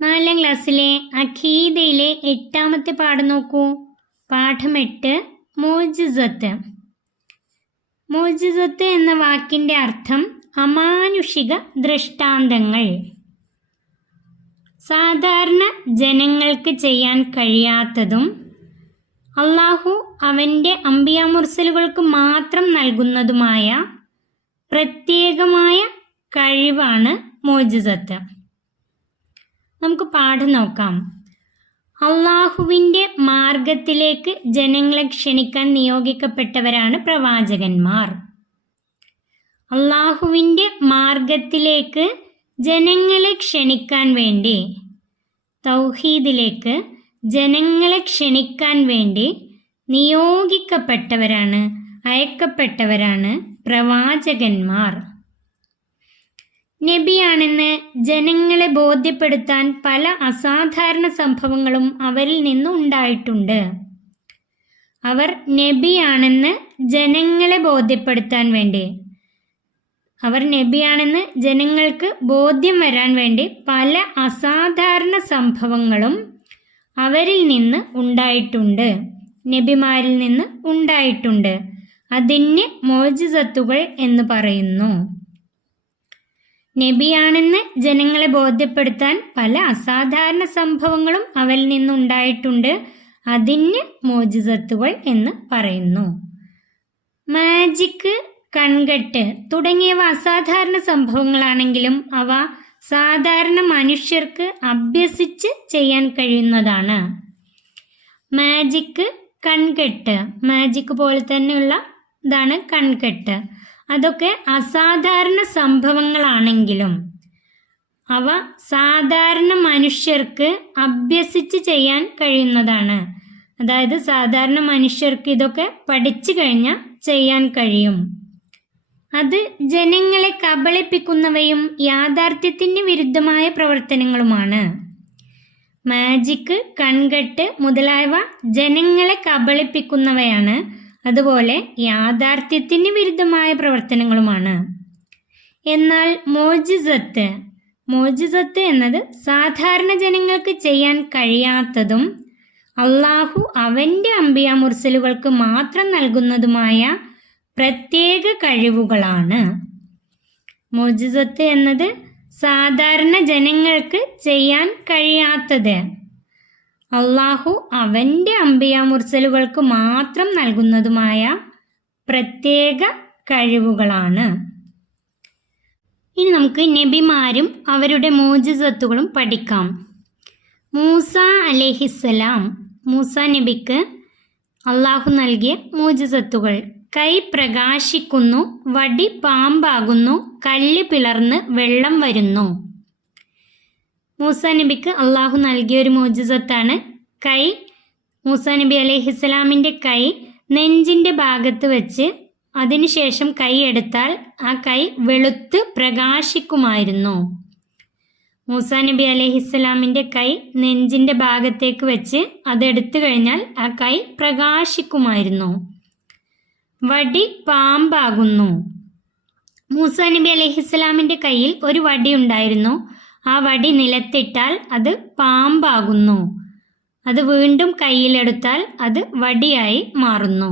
നാലാം ക്ലാസ്സിലെ അഖീദയിലെ എട്ടാമത്തെ പാഠം നോക്കൂ. പാഠം എട്ട് മോജിസത്ത് മോജിസത്ത് എന്ന വാക്കിന്റെ അർത്ഥം അമാനുഷിക ദൃഷ്ടാന്തങ്ങൾ. സാധാരണ ജനങ്ങൾക്ക് ചെയ്യാൻ കഴിയാത്തതും അള്ളാഹു അവന്റെ അമ്പിയാമുർസലുകൾക്ക് മാത്രം നൽകുന്നതുമായ പ്രത്യേകമായ കഴിവാണ് മോജിസത്ത് നമുക്ക് പാഠം നോക്കാം. അള്ളാഹുവിന്റെ മാർഗത്തിലേക്ക് ജനങ്ങളെ ക്ഷണിക്കാൻ നിയോഗിക്കപ്പെട്ടവരാണ് പ്രവാചകന്മാർ. അള്ളാഹുവിന്റെ മാർഗത്തിലേക്ക് ജനങ്ങളെ ക്ഷണിക്കാൻ വേണ്ടി തൗഹീദിലേക്ക് ജനങ്ങളെ ക്ഷണിക്കാൻ വേണ്ടി നിയോഗിക്കപ്പെട്ടവരാണ് അയക്കപ്പെട്ടവരാണ് പ്രവാചകന്മാർ. നബിയാണെന്ന് ജനങ്ങളെ ബോധ്യപ്പെടുത്താൻ പല അസാധാരണ സംഭവങ്ങളും അവരിൽ നിന്നും ഉണ്ടായിട്ടുണ്ട്. അവർ നബിയാണെന്ന് ജനങ്ങളെ ബോധ്യപ്പെടുത്താൻ വേണ്ടി അവർ നബിയാണെന്ന് ജനങ്ങൾക്ക് ബോധ്യം വരാൻ വേണ്ടി പല അസാധാരണ സംഭവങ്ങളും അവരിൽ നിന്ന് ഉണ്ടായിട്ടുണ്ട്. നബിമാരിൽ നിന്ന് ഉണ്ടായിട്ടുണ്ട്. അതിന് മോജിസത്തുകൾ എന്ന് പറയുന്നു. നബിയാണെന്ന് ജനങ്ങളെ ബോധ്യപ്പെടുത്താൻ പല അസാധാരണ സംഭവങ്ങളും അവരിൽ നിന്നുണ്ടായിട്ടുണ്ട്. അതിന് മോജിസത്തുകൾ എന്ന് പറയുന്നു. മാജിക്ക് കൺകെട്ട് തുടങ്ങിയവ അസാധാരണ സംഭവങ്ങളാണെങ്കിലും അവ സാധാരണ മനുഷ്യർക്ക് അഭ്യസിച്ച് ചെയ്യാൻ കഴിയുന്നതാണ്. മാജിക്ക് കൺകെട്ട് മാജിക്ക് പോലെ തന്നെയുള്ള ഇതാണ് കൺകെട്ട്. അതൊക്കെ അസാധാരണ സംഭവങ്ങളാണെങ്കിലും അവ സാധാരണ മനുഷ്യർക്ക് അഭ്യസിച്ച് ചെയ്യാൻ കഴിയുന്നതാണ്. അതായത് സാധാരണ മനുഷ്യർക്ക് ഇതൊക്കെ പഠിച്ചു കഴിഞ്ഞാൽ ചെയ്യാൻ കഴിയും. അത് ജനങ്ങളെ കബളിപ്പിക്കുന്നവയും യാഥാർത്ഥ്യത്തിന് വിരുദ്ധമായ പ്രവർത്തനങ്ങളുമാണ്. മാജിക്ക് കൺകെട്ട് മുതലായവ ജനങ്ങളെ കബളിപ്പിക്കുന്നവയാണ്. അതുപോലെ യാഥാർത്ഥ്യത്തിന് വിരുദ്ധമായ പ്രവർത്തനങ്ങളുമാണ്. എന്നാൽ മോജിസത്ത് മോജിസത്ത് എന്നത് സാധാരണ ജനങ്ങൾക്ക് ചെയ്യാൻ കഴിയാത്തതും അള്ളാഹു അവന്റെ അമ്പിയ മുർസലുകൾക്ക് മാത്രം നൽകുന്നതുമായ പ്രത്യേക കഴിവുകളാണ്. മോജിസത്ത് എന്നത് സാധാരണ ജനങ്ങൾക്ക് ചെയ്യാൻ കഴിയാത്തത്. അള്ളാഹു അവന്റെ അമ്പിയ മുർസലുകൾക്ക് മാത്രം നൽകുന്നതുമായ പ്രത്യേക കഴിവുകളാണ്. ഇനി നമുക്ക് നബിമാരും അവരുടെ മോജിസത്തുകളും പഠിക്കാം. മൂസ അലഹിസലാം മൂസ നബിക്ക് അള്ളാഹു നൽകിയ മോജിസത്തുകൾ കൈ പ്രകാശിക്കുന്നു വടി പാമ്പാകുന്നു കല്ല് പിളർന്ന് വെള്ളം വരുന്നു. മൂസ നബിക്ക് അള്ളാഹു നൽകിയ ഒരു മോജിസത്താണ് കൈ. മൂസ നബി അലൈഹിസ്സലാമിന്റെ കൈ നെഞ്ചിന്റെ ഭാഗത്ത് വെച്ച് അതിനുശേഷം കൈ എടുത്താൽ ആ കൈ വെളുത്ത് പ്രകാശിക്കുമായിരുന്നു. മൂസ നബി അലൈഹിസ്സലാമിന്റെ കൈ നെഞ്ചിന്റെ ഭാഗത്തേക്ക് വെച്ച് അതെടുത്തു കഴിഞ്ഞാൽ ആ കൈ പ്രകാശിക്കുമായിരുന്നു. വടി പാമ്പാകുന്നു. മൂസ നബി അലൈഹിസ്സലാമിന്റെ കയ്യിൽ ഒരു വടി ഉണ്ടായിരുന്നു. ആ വടി നിലത്തിട്ടാൽ അത് പാമ്പാകുന്നു. അത് വീണ്ടും കയ്യിലെടുത്താൽ അത് വടിയായി മാറുന്നു.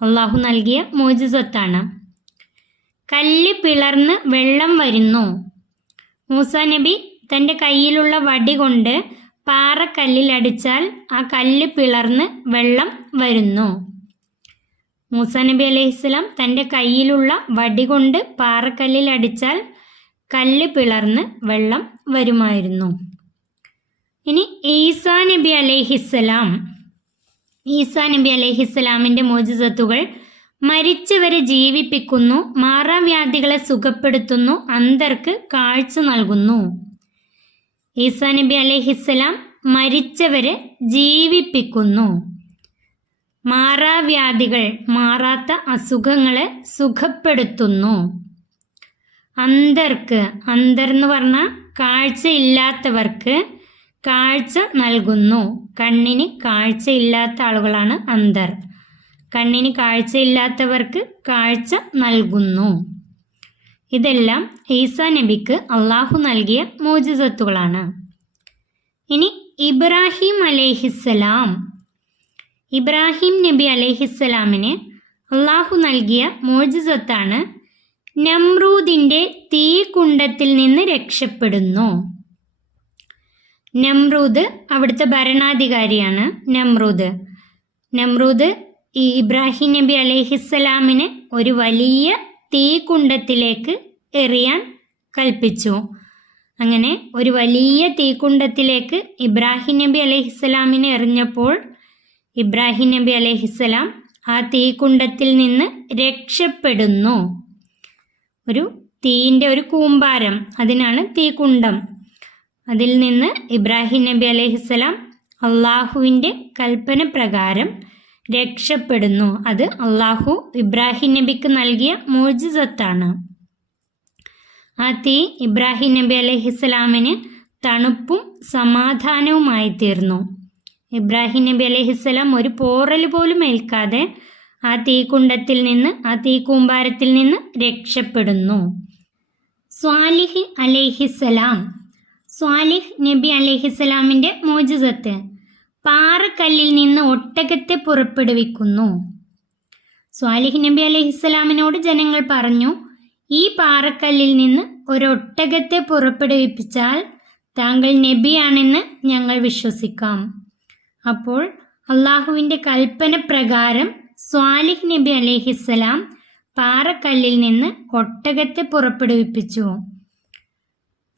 അള്ളാഹു നൽകിയ മോജിസത്താണ് കല്ല് പിളർന്ന് വെള്ളം വരുന്നു. മൂസ നബി തന്റെ കയ്യിലുള്ള വടി കൊണ്ട് പാറക്കല്ലിൽ അടിച്ചാൽ ആ കല്ല് പിളർന്ന് വെള്ളം വരുന്നു. മൂസ നബി അലൈഹിസ്ലാം തന്റെ കയ്യിലുള്ള വടി കൊണ്ട് പാറക്കല്ലിൽ അടിച്ചാൽ കല്ല് പിളർന്ന് വെള്ളം വരുമായിരുന്നു. ഇനി ഈസാ നബി അലൈഹിസ്സലാം. ഈസാ നബി അലഹിസ്സലാമിന്റെ മോജിസത്തുകൾ മരിച്ചവരെ ജീവിപ്പിക്കുന്നു മാറാവ്യാധികളെ സുഖപ്പെടുത്തുന്നു അന്തർക്ക് കാഴ്ച നൽകുന്നു. ഈസാ നബി അലൈഹിസ്സലാം മരിച്ചവരെ ജീവിപ്പിക്കുന്നു. മാറാവ്യാധികൾ മാറാത്ത അസുഖങ്ങളെ സുഖപ്പെടുത്തുന്നു. അന്തർക്ക് അന്തർ എന്ന് പറഞ്ഞാൽ കാഴ്ചയില്ലാത്തവർക്ക് കാഴ്ച നൽകുന്നു. കണ്ണിന് കാഴ്ചയില്ലാത്ത ആളുകളാണ് അന്തർ. കണ്ണിന് കാഴ്ചയില്ലാത്തവർക്ക് കാഴ്ച നൽകുന്നു. ഇതെല്ലാം ഈസ നബിക്ക് അള്ളാഹു നൽകിയ മോജിസത്തുകളാണ് ഇനി ഇബ്രാഹിം അലേഹിസ്സലാം. ഇബ്രാഹിം നബി അലേഹിസ്സലാമിന് അള്ളാഹു നൽകിയ മോജിസത്താണ് നമ്രൂദിന്റെ തീക്കുണ്ടത്തിൽ നിന്ന് രക്ഷപ്പെടുന്നു. നമ്രൂദ് അവിടുത്തെ ഭരണാധികാരിയാണ് നമ്രൂദ്. നമ്രൂദ് ഈ ഇബ്രാഹിം നബി അലഹിസ്സലാമിന് ഒരു വലിയ തീക്കുണ്ടത്തിലേക്ക് എറിയാൻ കൽപ്പിച്ചു. അങ്ങനെ ഒരു വലിയ തീക്കുണ്ടത്തിലേക്ക് ഇബ്രാഹിം നബി അലൈഹിസ്സലാമിനെ എറിഞ്ഞപ്പോൾ ഇബ്രാഹിം നബി അലഹിസ്സലാം ആ തീക്കുണ്ടത്തിൽ നിന്ന് രക്ഷപ്പെടുന്നു. ഒരു തീയിന്റെ ഒരു കൂമ്പാരം. അതിനാണ് തീകുണ്ടം. അതിൽ നിന്ന് ഇബ്രാഹിം നബി അലഹിസ്സലാം അള്ളാഹുവിന്റെ കൽപ്പന പ്രകാരം രക്ഷപ്പെടുന്നു. അത് അള്ളാഹു ഇബ്രാഹിം നബിക്ക് നൽകിയ മോജിസത്താണ് ആ തീ ഇബ്രാഹിം നബി അലഹിസ്സലാമിന് തണുപ്പും സമാധാനവുമായി തീർന്നു. ഇബ്രാഹിം നബി അലഹിസ്സലാം ഒരു പോറൽ പോലും ഏൽക്കാതെ ആ തീക്കുണ്ടത്തിൽ നിന്ന് ആ തീകൂമ്പാരത്തിൽ നിന്ന് രക്ഷപ്പെടുന്നു. സ്വാലിഹ് അലൈഹിസ്സലാം. സ്വാലിഹ് നബി അലഹിസലാമിന്റെ മോജിസത്ത് പാറക്കല്ലിൽ നിന്ന് ഒട്ടകത്തെ പുറപ്പെടുവിക്കുന്നു. സ്വാലിഹ് നബി അലൈഹിസ്സലാമിനോട് ജനങ്ങൾ പറഞ്ഞു ഈ പാറക്കല്ലിൽ നിന്ന് ഒരൊട്ടകത്തെ പുറപ്പെടുവിപ്പിച്ചാൽ താങ്കൾ നബിയാണെന്ന് ഞങ്ങൾ വിശ്വസിക്കാം. അപ്പോൾ അള്ളാഹുവിന്റെ കൽപ്പന പ്രകാരം സ്വാലിഹ് നബി അലഹിസ്സലാം പാറക്കല്ലിൽ നിന്ന് ഒട്ടകത്തെ പുറപ്പെടുവിപ്പിച്ചു.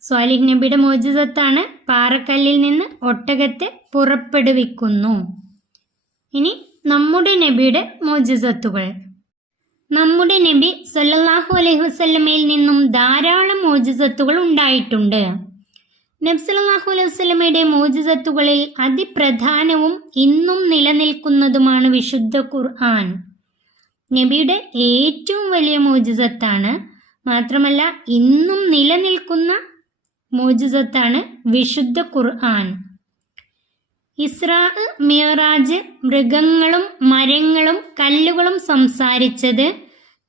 സ്വാലിഹ് നബിയുടെ മോചിതത്താണ് പാറക്കല്ലിൽ നിന്ന് ഒട്ടകത്തെ പുറപ്പെടുവിക്കുന്നു. ഇനി നമ്മുടെ നബിയുടെ മോചിതത്തുകൾ. നമ്മുടെ നബി സല്ലല്ലാഹു അലൈഹി വസല്ലമയിൽ നിന്നും ധാരാളം മോചിതത്തുകൾ ഉണ്ടായിട്ടുണ്ട്. നബി സല്ലല്ലാഹു അലൈഹി വസല്ലമയുടെ മോചിതത്തുകളിൽ അതിപ്രധാനവും ഇന്നും നിലനിൽക്കുന്നതുമാണ് വിശുദ്ധ ഖുർആൻ. നബിയുടെ ഏറ്റവും വലിയ മോചിതത്താണ്. മാത്രമല്ല ഇന്നും നിലനിൽക്കുന്ന മോചിതത്താണ് വിശുദ്ധ ഖുർആൻ. ഇസ്രാ മിയറാജ് മൃഗങ്ങളും മരങ്ങളും കല്ലുകളും സംസാരിച്ചത്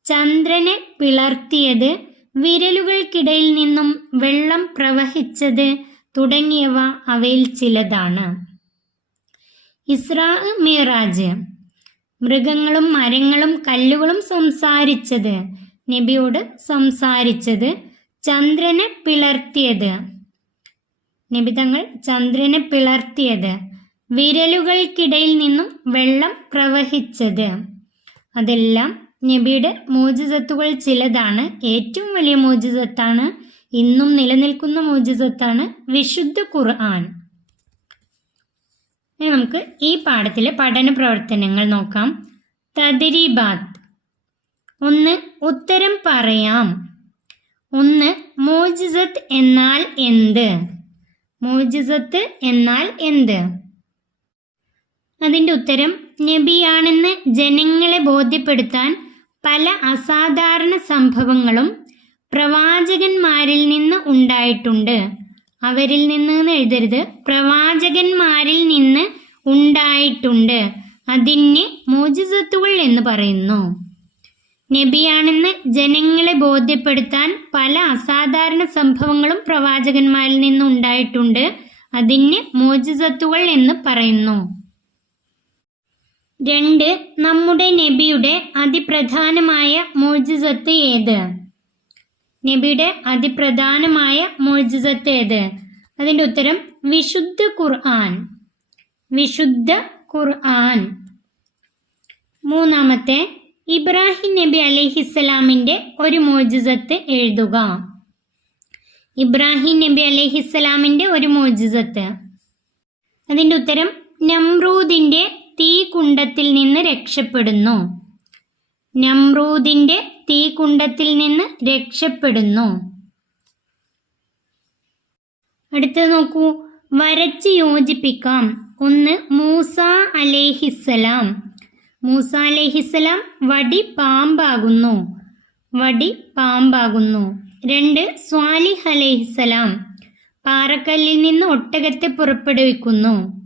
ചന്ദ്രനെ പിളർത്തിയത് വിരലുകൾക്കിടയിൽ നിന്നും വെള്ളം പ്രവഹിച്ചത് തുടങ്ങിയവ അവയിൽ ചിലതാണ്. ഇസ്രാ മിറാജ് മൃഗങ്ങളും മരങ്ങളും കല്ലുകളും സംസാരിച്ചത് നബിയോട് സംസാരിച്ചത് ചന്ദ്രനെ പിളർത്തിയത്. നബി തങ്ങൾ ചന്ദ്രനെ പിളർത്തിയത് വിരലുകൾക്കിടയിൽ നിന്നും വെള്ളം പ്രവഹിച്ചത്. അതെല്ലാം നബിയുടെ മോജിസത്തുകൾ ചിലതാണ്. ഏറ്റവും വലിയ മോജിസത്താണ് ഇന്നും നിലനിൽക്കുന്ന മോജിസത്താണ് വിശുദ്ധ ഖുർആൻ. ഇനി നമുക്ക് ഈ പാഠത്തിലെ പഠന പ്രവർത്തനങ്ങൾ നോക്കാം. തദരീബാത്ത്. ഒന്ന് ഉത്തരം പറയാം. ഒന്ന് മോജിസത്ത് എന്നാൽ എന്ത്? മോജിസത്ത് എന്നാൽ എന്ത്? അതിന്റെ ഉത്തരം നബിയാണെന്ന് ജനങ്ങളെ ബോധ്യപ്പെടുത്താൻ പല അസാധാരണ സംഭവങ്ങളും പ്രവാചകന്മാരിൽ നിന്ന് ഉണ്ടായിട്ടുണ്ട്. അവരിൽ നിന്ന് എഴുതരുത്. പ്രവാചകന്മാരിൽ നിന്ന് ഉണ്ടായിട്ടുണ്ട്. അതിന് മോജിസത്തുകൾ എന്ന് പറയുന്നു. നബിയാണെന്ന് ജനങ്ങളെ ബോധ്യപ്പെടുത്താൻ പല അസാധാരണ സംഭവങ്ങളും പ്രവാചകന്മാരിൽ നിന്ന് ഉണ്ടായിട്ടുണ്ട്. അതിന് മോജിസത്തുകൾ എന്ന് പറയുന്നു. രണ്ട് നമ്മുടെ നബിയുടെ അതിപ്രധാനമായ മോജിസത്ത് ഏത്? നബിയുടെ അതിപ്രധാനമായ മോജിസത്ത് ഏത്? അതിന്റെ ഉത്തരം വിശുദ്ധ ഖുർആൻ. വിശുദ്ധ ഖുർആൻ. മൂന്നാമത്തെ ഇബ്രാഹിം നബി അലൈഹിസ്സലാമിന്റെ ഒരു മോജിസത്ത് എഴുതുക. ഇബ്രാഹിം നബി അലൈഹിസ്സലാമിന്റെ ഒരു മോജിസത്ത് അതിന്റെ ഉത്തരം നമ്രൂദിന്റെ തീകുണ്ടത്തിൽ നിന്ന് രക്ഷപ്പെടുന്നു. നമ്രൂദിന്റെ തീകുണ്ടത്തിൽ നിന്ന് രക്ഷപ്പെടുന്നു. അടുത്തത് നോക്കൂ. വരച്ച് യോജിപ്പിക്കാം. ഒന്ന് മൂസ അലേഹിസ്സലാം. മൂസ അലേഹിസ്സലാം വടി പാമ്പാകുന്നു. വടി പാമ്പാകുന്നു. രണ്ട് സ്വാലിഹ് അലേഹിസ്സലാം. പാറക്കല്ലിൽ നിന്ന് ഒട്ടകത്തെ പുറപ്പെടുവിക്കുന്നു.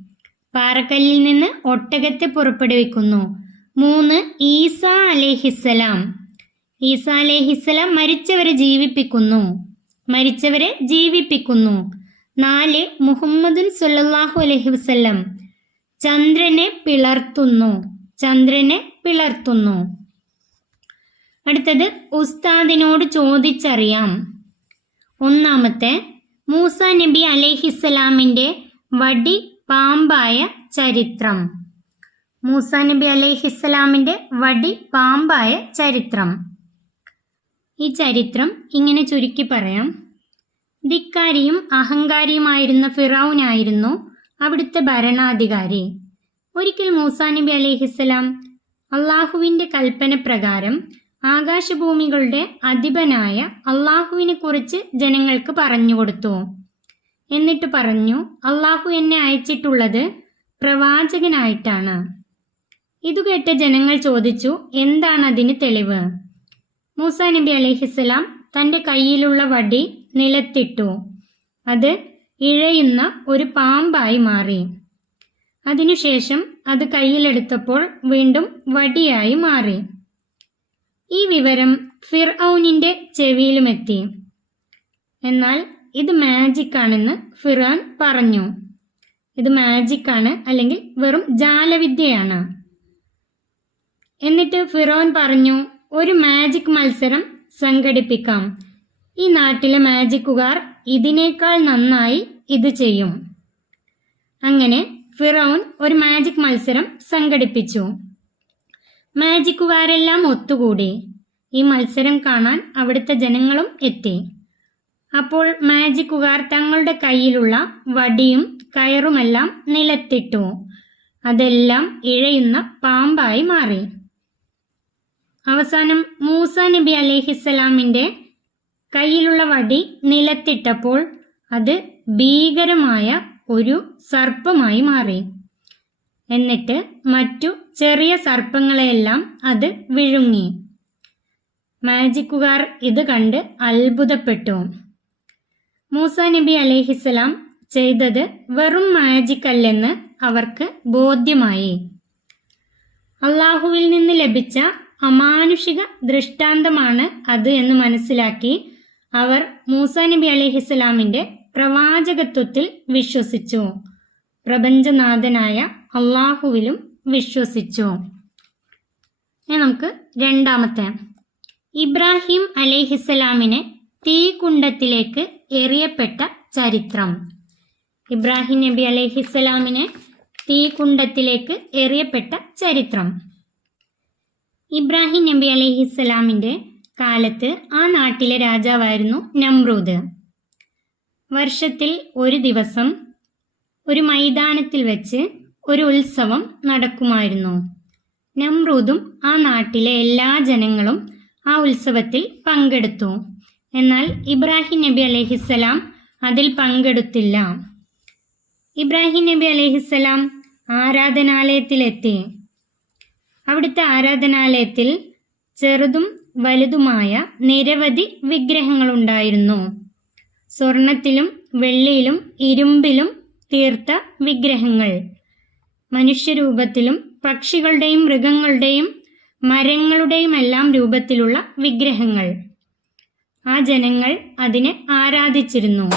പാറക്കല്ലിൽ നിന്ന് ഒട്ടകത്തെ പുറപ്പെടുവിക്കുന്നു. മൂന്ന് ഈസ അലേഹിസ്സലാം. ഈസ അലേഹിസ്സലാം മരിച്ചവരെ ജീവിപ്പിക്കുന്നു. മരിച്ചവരെ ജീവിപ്പിക്കുന്നു. നാല് മുഹമ്മദുൻ സല്ലല്ലാഹു അലൈഹി വസല്ലം. ചന്ദ്രനെ പിളർത്തുന്നു. ചന്ദ്രനെ പിളർത്തുന്നു. അടുത്തത് ഉസ്താദിനോട് ചോദിച്ചറിയാം. ഒന്നാമത്തെ മൂസ നബി അലൈഹിസ്സലാമിന്റെ വടി പാമ്പായ ചരിത്രം. മൂസ നബി അലൈഹിസ്സലാമിന്റെ വടി പാമ്പായ ചരിത്രം. ഈ ചരിത്രം ഇങ്ങനെ ചുരുക്കി പറയാം. ധിക്കാരിയും അഹങ്കാരിയുമായിരുന്ന ഫിറൌനായിരുന്നു അവിടുത്തെ ഭരണാധികാരി. ഒരിക്കൽ മൂസാ നബി അലൈഹിസ്സലാം അള്ളാഹുവിന്റെ കൽപ്പന പ്രകാരം ആകാശഭൂമികളുടെ അധിപനായ അള്ളാഹുവിനെ കുറിച്ച് ജനങ്ങൾക്ക് പറഞ്ഞുകൊടുത്തു എന്നിട്ട് പറഞ്ഞു അള്ളാഹു എന്നെ അയച്ചിട്ടുള്ളത് പ്രവാചകനായിട്ടാണ്. ഇതു കേട്ട ജനങ്ങൾ ചോദിച്ചു എന്താണ് അതിന് തെളിവ്? മൂസ നബി അലൈഹിസ്സലാം തന്റെ കയ്യിലുള്ള വടി നിലത്തിട്ടു. അത് ഇഴയുന്ന ഒരു പാമ്പായി മാറി. അതിനുശേഷം അത് കയ്യിലെടുത്തപ്പോൾ വീണ്ടും വടിയായി മാറി. ഈ വിവരം ഫിർ ഔനിന്റെ ചെവിയിലുമെത്തി. എന്നാൽ ഇത് മാജിക് ആണെന്ന് ഫിറാൻ പറഞ്ഞു. ഇത് മാജിക് ആണ് അല്ലെങ്കിൽ വെറും ജാലവിദ്യയാണ്. എന്നിട്ട് ഫിറോൻ പറഞ്ഞു ഒരു മാജിക് മത്സരം സംഘടിപ്പിക്കാം. ഈ നാട്ടിലെ മാജിക്കുകാർ ഇതിനേക്കാൾ നന്നായി ഇത് ചെയ്യും. അങ്ങനെ ഫിറോൻ ഒരു മാജിക് മത്സരം സംഘടിപ്പിച്ചു. മാജിക്കുകാരെല്ലാം ഒത്തുകൂടി. ഈ മത്സരം കാണാൻ അവിടുത്തെ ജനങ്ങളും എത്തി. അപ്പോൾ മാജിക്കുകാർ തങ്ങളുടെ കയ്യിലുള്ള വടിയും കയറുമെല്ലാം നിലത്തിട്ടു. അതെല്ലാം ഇഴയുന്ന പാമ്പായി മാറി. അവസാനം മൂസ നബി അലഹിസ്സലാമിന്റെ കയ്യിലുള്ള വടി നിലത്തിട്ടപ്പോൾ അത് ഭീകരമായ ഒരു സർപ്പമായി മാറി. എന്നിട്ട് മറ്റു ചെറിയ സർപ്പങ്ങളെയെല്ലാം അത് വിഴുങ്ങി. മാജിക്കുകാർ ഇത് കണ്ട് അത്ഭുതപ്പെട്ടു. മൂസ നബി അലൈഹിസ്സലാം ചെയ്തത് വെറും മാജിക് അല്ലെന്ന് അവർക്ക് ബോധ്യമായി. അള്ളാഹുവിൽ നിന്ന് ലഭിച്ച അമാനുഷിക ദൃഷ്ടാന്തമാണ് അത് എന്ന് മനസ്സിലാക്കി അവർ മൂസ നബി അലൈഹിസ്സലാമിന്റെ പ്രവാചകത്വത്തിൽ വിശ്വസിച്ചു. പ്രപഞ്ചനാഥനായ അള്ളാഹുവിലും വിശ്വസിച്ചു. ഇനി നമുക്ക് രണ്ടാമത്തെ. ഇബ്രാഹിം അലൈഹിസ്സലാമിനെ തീകുണ്ടത്തിലേക്ക് എറിയപ്പെട്ട ചരിത്രം. ഇബ്രാഹിം നബി അലഹിസ്സലാമിനെ തീകുണ്ടത്തിലേക്ക് എറിയപ്പെട്ട ചരിത്രം. ഇബ്രാഹിം നബി അലഹിസ്സലാമിന്റെ കാലത്ത് ആ നാട്ടിലെ രാജാവായിരുന്നു നമ്രൂദ്. വർഷത്തിൽ ഒരു ദിവസം ഒരു മൈതാനത്തിൽ വെച്ച് ഒരു ഉത്സവം നടക്കുമായിരുന്നു. നമ്രൂദും ആ നാട്ടിലെ എല്ലാ ജനങ്ങളും ആ ഉത്സവത്തിൽ പങ്കെടുത്തു. എന്നാൽ ഇബ്രാഹിം നബി അലഹിസ്സലാം അതിൽ പങ്കെടുത്തില്ല. ഇബ്രാഹിം നബി അലഹിസ്സലാം ആരാധനാലയത്തിലെത്തി. അവിടുത്തെ ആരാധനാലയത്തിൽ ചെറുതും വലുതുമായ നിരവധി വിഗ്രഹങ്ങളുണ്ടായിരുന്നു. സ്വർണത്തിലും വെള്ളിയിലും ഇരുമ്പിലും തീർത്ത വിഗ്രഹങ്ങൾ. മനുഷ്യരൂപത്തിലും പക്ഷികളുടെയും മൃഗങ്ങളുടെയും മരങ്ങളുടെയും എല്ലാം രൂപത്തിലുള്ള വിഗ്രഹങ്ങൾ. ആ ജനങ്ങൾ അതിനെ ആരാധിച്ചിരുന്നു.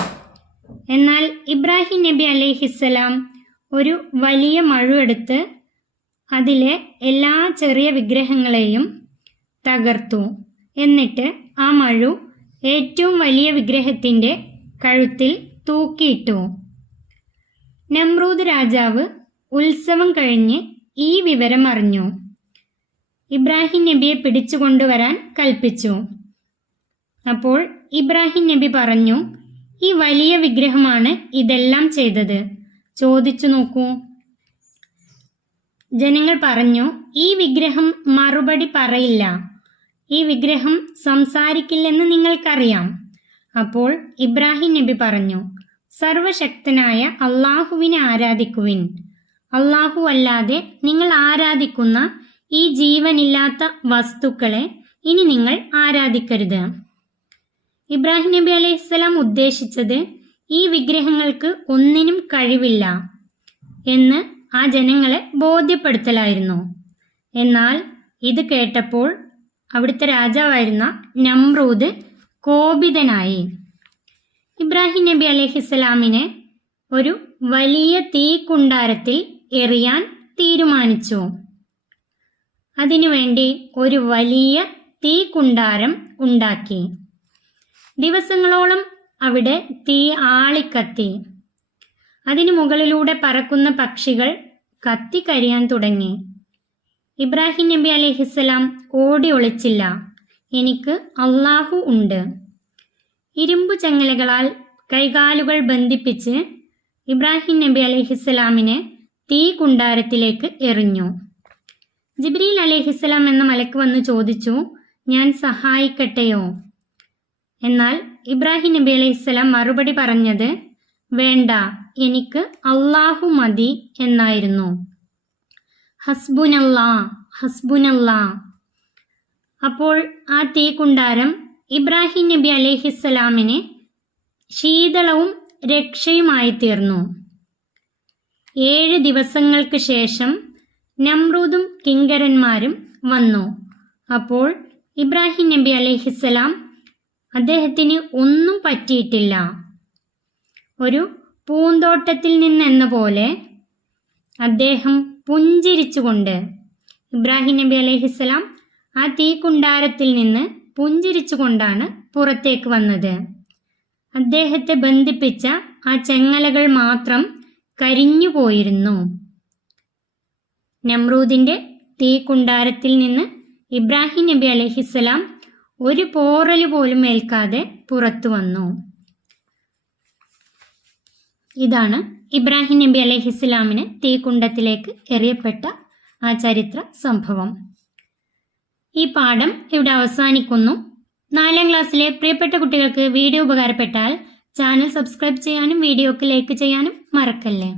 എന്നാൽ ഇബ്രാഹിം നബി അലൈഹിസ്സലാം ഒരു വലിയ മഴുവെടുത്ത് അതിലെ എല്ലാ ചെറിയ വിഗ്രഹങ്ങളെയും തകർത്തു. എന്നിട്ട് ആ മഴു ഏറ്റവും വലിയ വിഗ്രഹത്തിന്റെ കഴുത്തിൽ തൂക്കിയിട്ടു. നമ്രൂദ് രാജാവ് ഉത്സവം കഴിഞ്ഞ് ഈ വിവരം അറിഞ്ഞു ഇബ്രാഹിം നബിയെ പിടിച്ചുകൊണ്ടുവരാൻ കൽപ്പിച്ചു. അപ്പോൾ ഇബ്രാഹിം നബി പറഞ്ഞു ഈ വലിയ വിഗ്രഹമാണ് ഇതെല്ലാം ചെയ്തത്. ചോദിച്ചു നോക്കൂ. ജനങ്ങൾ പറഞ്ഞു ഈ വിഗ്രഹം മറുപടി പറയില്ല. ഈ വിഗ്രഹം സംസാരിക്കില്ലെന്ന് നിങ്ങൾക്കറിയാം. അപ്പോൾ ഇബ്രാഹിം നബി പറഞ്ഞു സർവശക്തനായ അള്ളാഹുവിനെ ആരാധിക്കുവിൻ. അള്ളാഹു അല്ലാതെ നിങ്ങൾ ആരാധിക്കുന്ന ഈ ജീവനില്ലാത്ത വസ്തുക്കളെ ഇനി നിങ്ങൾ ആരാധിക്കരുത്. ഇബ്രാഹിം നബി അലൈഹിസ്സലാം ഉദ്ദേശിച്ചത് ഈ വിഗ്രഹങ്ങൾക്ക് ഒന്നിനും കഴിവില്ല എന്ന് ആ ജനങ്ങളെ ബോധ്യപ്പെടുത്തലായിരുന്നു. എന്നാൽ ഇത് കേട്ടപ്പോൾ അവിടുത്തെ രാജാവായിരുന്ന നമ്രൂദ് കോപിതനായി. ഇബ്രാഹിം നബി അലഹിസ്സലാമിനെ ഒരു വലിയ തീക്കുണ്ടാരത്തിൽ എറിയാൻ തീരുമാനിച്ചു. അതിനുവേണ്ടി ഒരു വലിയ തീക്കുണ്ടാരം ഉണ്ടാക്കി. ദിവസങ്ങളോളം അവിടെ തീ ആളിക്കത്തി. അതിനു മുകളിലൂടെ പറക്കുന്ന പക്ഷികൾ കത്തി കരിയാൻ തുടങ്ങി. ഇബ്രാഹിം നബി അലഹിസ്സലാം ഓടി ഒളിച്ചില്ല. എനിക്ക് അള്ളാഹു ഉണ്ട്. ഇരുമ്പു ചങ്ങലകളാൽ കൈകാലുകൾ ബന്ധിപ്പിച്ച് ഇബ്രാഹിം നബി അലഹിസ്സലാമിനെ തീ കുണ്ടാരത്തിലേക്ക് എറിഞ്ഞു. ജിബ്രീൽ അലഹിസ്സലാം എന്ന മലക്ക് വന്ന് ചോദിച്ചു ഞാൻ സഹായിക്കട്ടെയോ? എന്നാൽ ഇബ്രാഹിം നബി അലൈഹിസ്സലാം മറുപടി പറഞ്ഞത് വേണ്ട എനിക്ക് അള്ളാഹു മതി എന്നായിരുന്നു. ഹസ്ബുനല്ലാ ഹസ്ബുനല്ലാ. അപ്പോൾ ആ തീക്കുണ്ടാരം ഇബ്രാഹിം നബി അലൈഹിസ്സലാമിന് ശീതളവും രക്ഷയുമായി തീർന്നു. ഏഴ് ദിവസങ്ങൾക്ക് ശേഷം നമ്രൂദും കിങ്കരന്മാരും വന്നു. അപ്പോൾ ഇബ്രാഹിം നബി അലൈഹിസ്സലാം അദ്ദേഹത്തിന് ഒന്നും പറ്റിയിട്ടില്ല. ഒരു പൂന്തോട്ടത്തിൽ നിന്നെന്ന പോലെ അദ്ദേഹം പുഞ്ചിരിച്ചുകൊണ്ട് ഇബ്രാഹിം നബി അലഹിസ്സലാം ആ തീക്കുണ്ടാരത്തിൽ നിന്ന് പുഞ്ചിരിച്ചുകൊണ്ടാണ് പുറത്തേക്ക് വന്നത്. അദ്ദേഹത്തെ ബന്ധിപ്പിച്ച ആ ചെങ്ങലകൾ മാത്രം കരിഞ്ഞു പോയിരുന്നു. നമ്രൂദിന്റെ തീക്കുണ്ടാരത്തിൽ നിന്ന് ഇബ്രാഹിം നബി അലഹിസ്സലാം ഒരു പോറൽ പോലും ഏൽക്കാതെ പുറത്തു വന്നു. ഇതാണ് ഇബ്രാഹിം നബി അലഹിസ്സലാമിന് തീക്കുണ്ടത്തിലേക്ക് എറിയപ്പെട്ട ആ ചരിത്ര സംഭവം. ഈ പാഠം ഇവിടെ അവസാനിക്കുന്നു. നാലാം ക്ലാസ്സിലെ പ്രിയപ്പെട്ട കുട്ടികൾക്ക് വീഡിയോ ഉപകാരപ്പെട്ടാൽ ചാനൽ സബ്സ്ക്രൈബ് ചെയ്യാനും വീഡിയോക്ക് ലൈക്ക് ചെയ്യാനും മറക്കല്ലേ?